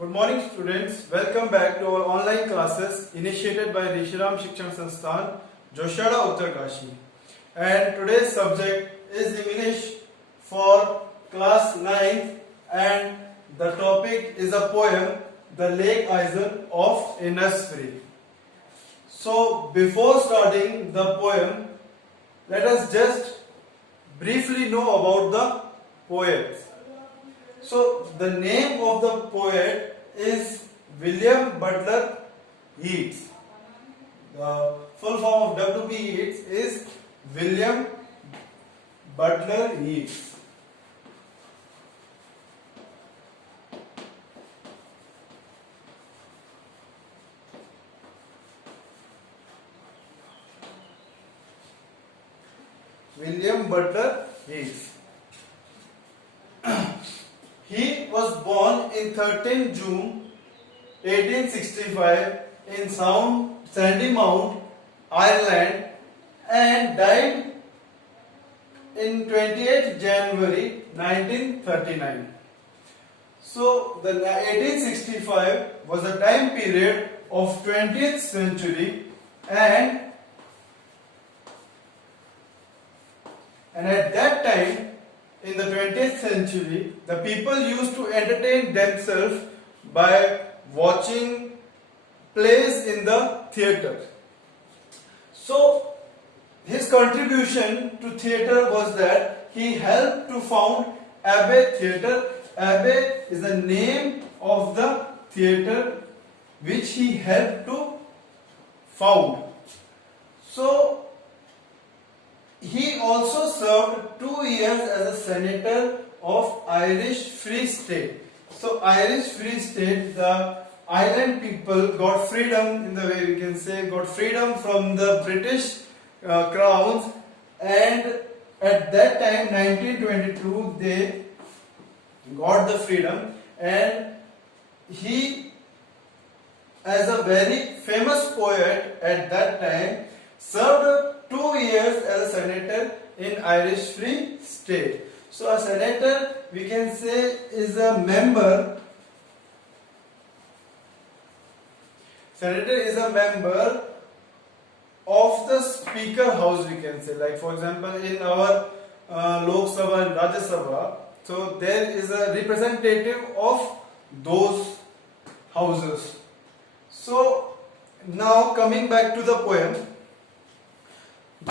Good morning students. Welcome back to our online classes initiated by Rishiram Shikshan Sansthan, Joshada Uttarkashi. And today's subject is English for class 9th and the topic is a poem, The Lake Isle of Innisfree. So before starting the poem, let us just briefly know about the poet. So the name of the poet is William Butler Yeats. The full form of W.B. Yeats is William Butler Yeats. William Butler Yeats. He was born in 13 June 1865 in Sandymount, Ireland and died in 28 January 1939. So the 1865 was a time period of 20th century and at that time in the 20th century, the people used to entertain themselves by watching plays in the theatre. So, his contribution to theatre was that he helped to found Abbey Theatre. Abbey is the name of the theatre which he helped to found. So, he also served 2 years as a senator of Irish Free State. So Irish Free State, the island people got freedom, in the way we can say, got freedom from the British crowns, and at that time 1922 they got the freedom, and he, as a very famous poet at that time, served 2 years as a senator in Irish Free State. So a senator, we can say, is a member. Senator is a member of the Speaker House, we can say. Like for example, in our Lok Sabha and Rajya Sabha, so there is a representative of those houses. So now coming back to the poem.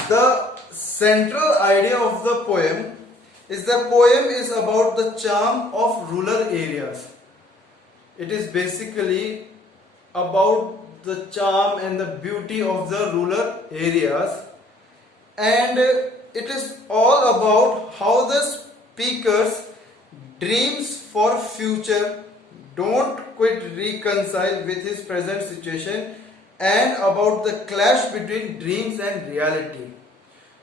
The central idea of the poem is about the charm of rural areas. It is basically about the charm and the beauty of the rural areas, and it is all about how the speaker's dreams for future don't quite reconcile with his present situation, and about the clash between dreams and reality.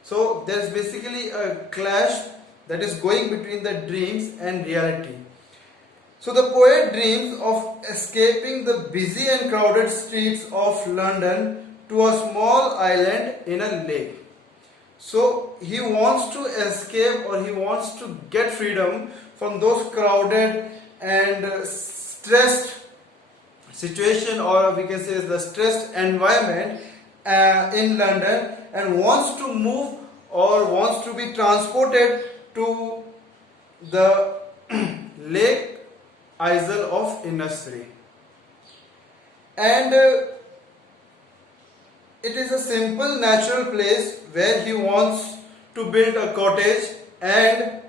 So there is basically a clash that is going between the dreams and reality. So the poet dreams of escaping the busy and crowded streets of London to a small island in a lake. So he wants to escape, or he wants to get freedom from those crowded and stressed situation, or we can say the stressed environment in London, and wants to move or wants to be transported to the Lake Isle of Innisfree. And it is a simple natural place where he wants to build a cottage and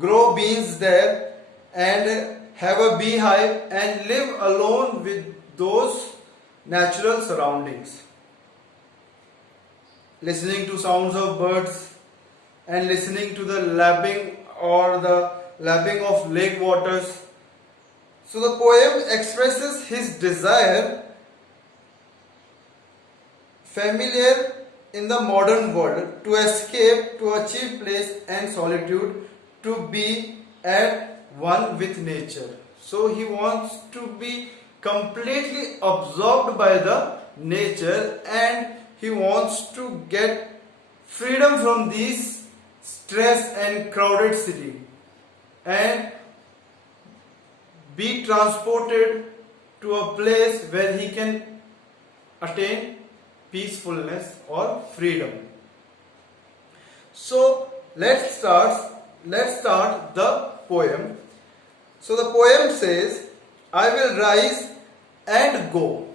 grow beans there and have a beehive and live alone with those natural surroundings, listening to sounds of birds and listening to the lapping of lake waters. So the poem expresses his desire, familiar in the modern world, to escape, to achieve place and solitude, to be at one with nature. So he wants to be completely absorbed by the nature, and he wants to get freedom from these stress and crowded city. And be transported to a place where he can attain peacefulness or freedom. So let's start the poem. So the poem says, I will rise and go.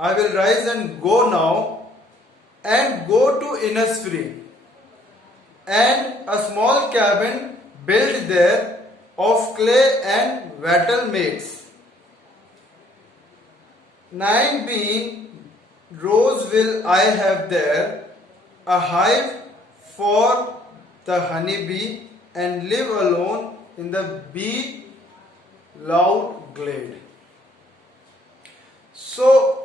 I will rise and go now and go to Innisfree, and a small cabin built there of clay and wattle mates. 9 bean rows will I have there, a hive for the honeybee, and live alone in the bee loud glade. So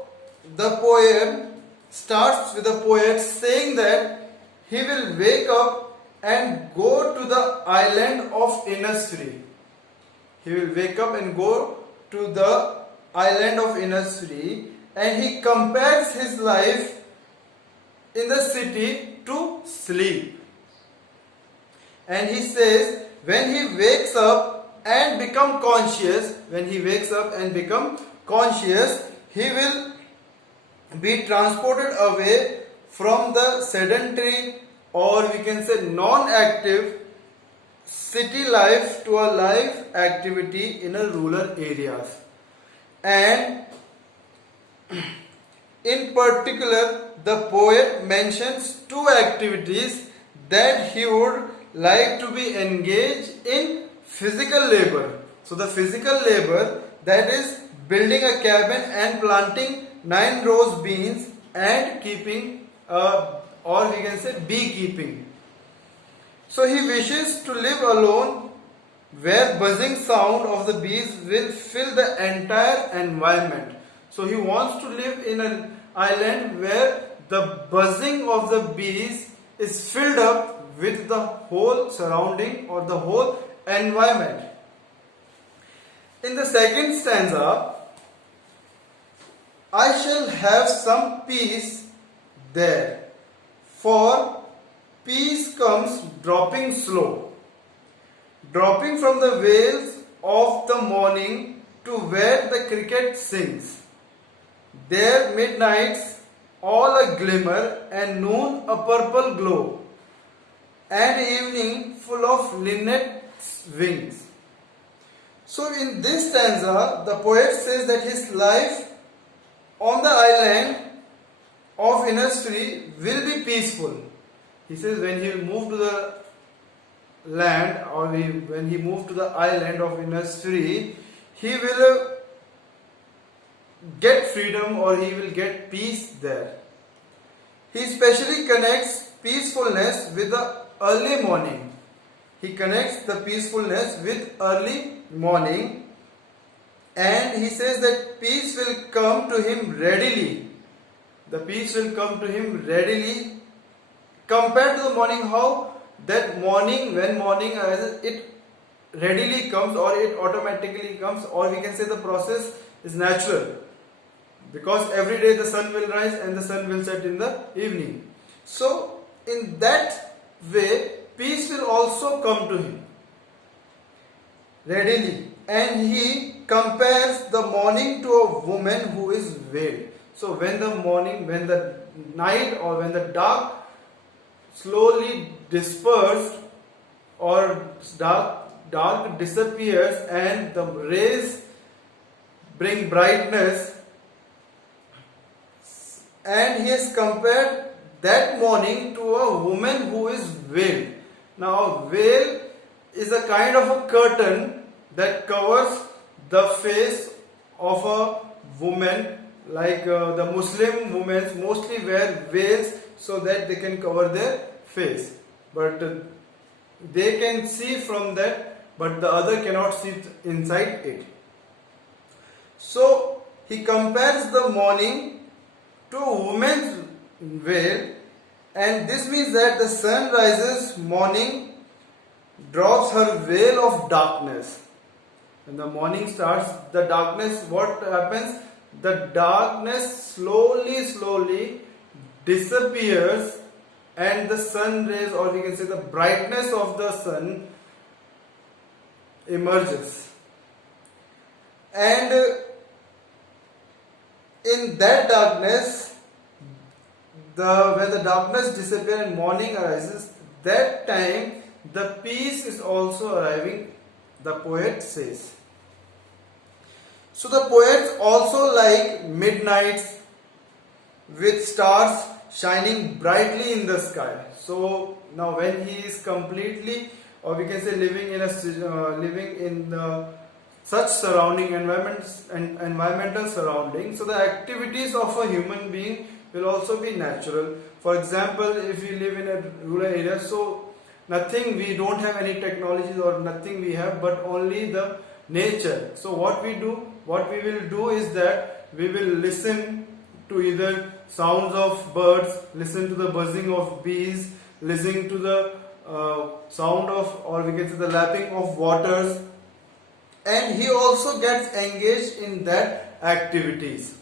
the poem starts with the poet saying that he will wake up and go to the island of Innisfree. He will wake up and go to the island of Innisfree, and he compares his life in the city to sleep. And he says when he wakes up and become conscious, he will be transported away from the sedentary, or we can say non-active, city life to a life activity in a rural areas. And in particular, the poet mentions 2 activities that he would like to be engaged in: physical labor. So the physical labor, that is building a cabin and planting 9 rows beans and keeping or we can say beekeeping. So he wishes to live alone where buzzing sound of the bees will fill the entire environment. So he wants to live in an island where the buzzing of the bees is filled up with the whole surrounding or the whole environment. In the second stanza, I shall have some peace there, for peace comes dropping slow, dropping from the vales of the morning to where the cricket sings. There midnights all a glimmer, and noon a purple glow, and evening full of linnet's wings. So in this stanza, the poet says that his life on the island of Innisfree will be peaceful. He says when he will move to the land, or when he moved to the island of Innisfree, he will get freedom, or he will get peace there. He especially connects peacefulness with the early morning. He connects the peacefulness with early morning, and he says that peace will come to him readily. The peace will come to him readily compared to the morning. How? That morning, when morning arises, it readily comes, or it automatically comes, or we can say the process is natural, because every day the sun will rise and the sun will set in the evening. So in that way, peace will also come to him readily. And he compares the morning to a woman who is veiled. So when the morning, when the night, or when the dark slowly dispersed, or dark disappears and the rays bring brightness, and he has compared that morning to a woman who is veiled. Now, veil is a kind of a curtain that covers the face of a woman, like the Muslim women mostly wear veils so that they can cover their face, but they can see from that, but the other cannot see inside it. So he compares the morning to a woman's veil, and this means that the sun rises morning, drops her veil of darkness. When the morning starts, the darkness, what happens? The darkness slowly disappears, and the sun rays, or we can say the brightness of the sun, emerges. And in that darkness, when the darkness disappears and morning arises, that time the peace is also arriving, the poet says. So the poets also like midnights with stars shining brightly in the sky. So now when he is completely, or we can say living in such surrounding environments and environmental surroundings, so the activities of a human being will also be natural. For example, if we live in a rural area, so nothing, we don't have any technologies or nothing we have, but only the nature. So what we will do is that we will listen to either sounds of birds, listen to the buzzing of bees, listen to the sound of, or we can say the lapping of waters, and he also gets engaged in that activities.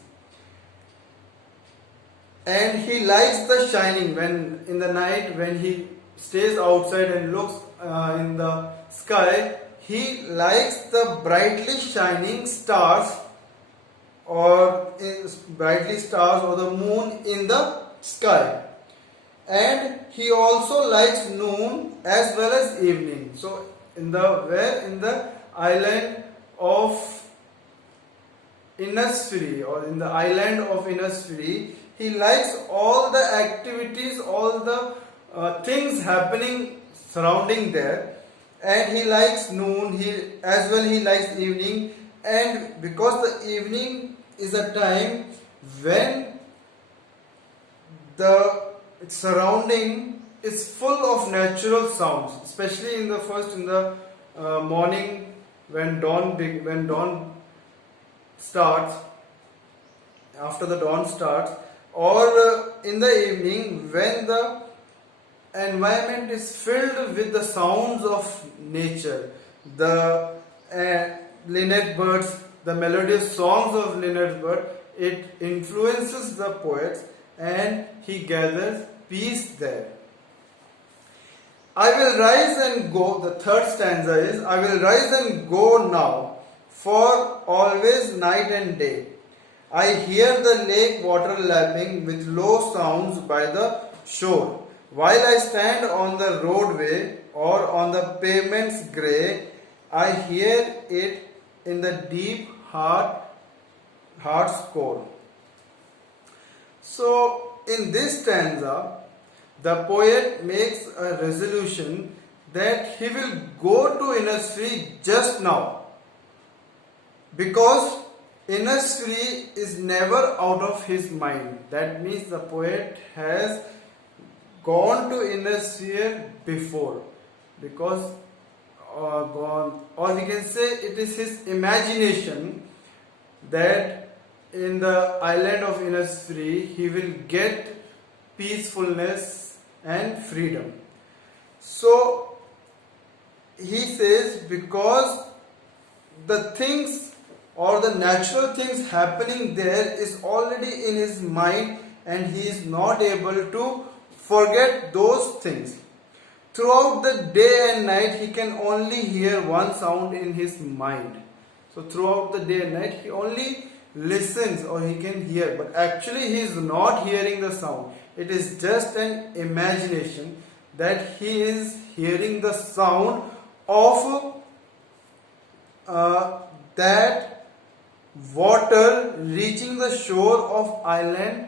And he likes the shining when in the night, when he stays outside and looks in the sky, he likes the brightly shining stars, or the moon in the sky. And he also likes noon as well as evening. So in the island of Innisfree, or in the island of Innisfree, he likes all the activities, all the things happening surrounding there. And he likes noon, he likes evening. And because the evening is a time when the surrounding is full of natural sounds, especially in the morning, when dawn starts, after the dawn starts, or in the evening when the environment is filled with the sounds of nature, the linnet birds, the melodious songs of linnet bird, it influences the poets, and he gathers peace there. I will rise and go, the third stanza is, I will rise and go now, for always night and day. I hear the lake water lapping with low sounds by the shore. While I stand on the roadway or on the pavement's grey, I hear it in the deep heart's core. So in this stanza, the poet makes a resolution that he will go to Innisfree just now, because Innisfree is never out of his mind. That means the poet has gone to Innisfree before, because gone, or we can say it is his imagination that in the island of Innisfree he will get peacefulness and freedom. So he says, because the things or the natural things happening there is already in his mind, and he is not able to forget those things. Throughout the day and night he can only hear one sound in his mind. So throughout the day and night he only listens, or he can hear, but actually he is not hearing the sound. It is just an imagination that he is hearing the sound of that water reaching the shore of island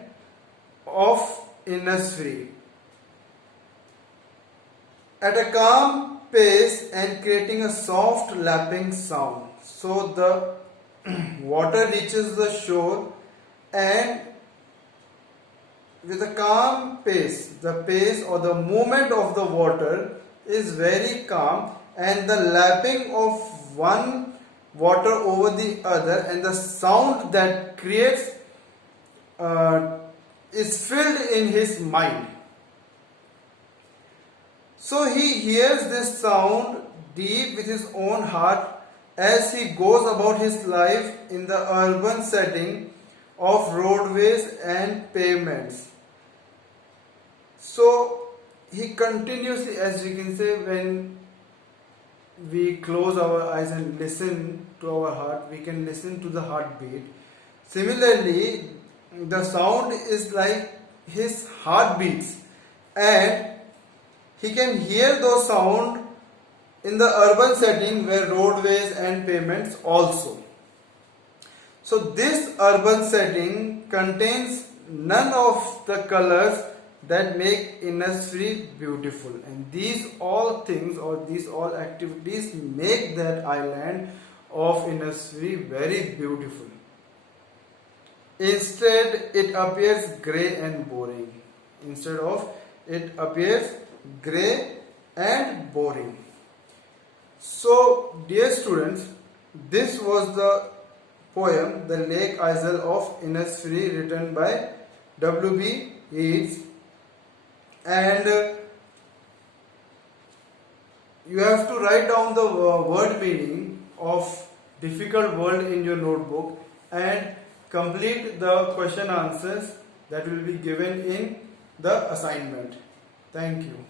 of Innisfree at a calm pace and creating a soft lapping sound. So the water reaches the shore, and with a calm pace, the pace or the movement of the water is very calm, and the lapping of one water over the other and the sound that creates is filled in his mind. So he hears this sound deep with his own heart as he goes about his life in the urban setting of roadways and pavements. So he continuously, as you can say, when we close our eyes and listen to our heart, we can listen to the heartbeat. Similarly, the sound is like his heartbeats, and he can hear those sound in the urban setting where roadways and pavements also. So this urban setting contains none of the colors that make Innisfree beautiful, and these all things or these all activities make that island of Innisfree very beautiful. Instead, it appears grey and boring. Instead of it appears grey and boring. So, dear students, this was the poem The Lake Isle of Innisfree, written by W.B. Yeats, and you have to write down the word meaning of difficult word in your notebook and complete the question answers that will be given in the assignment. Thank you.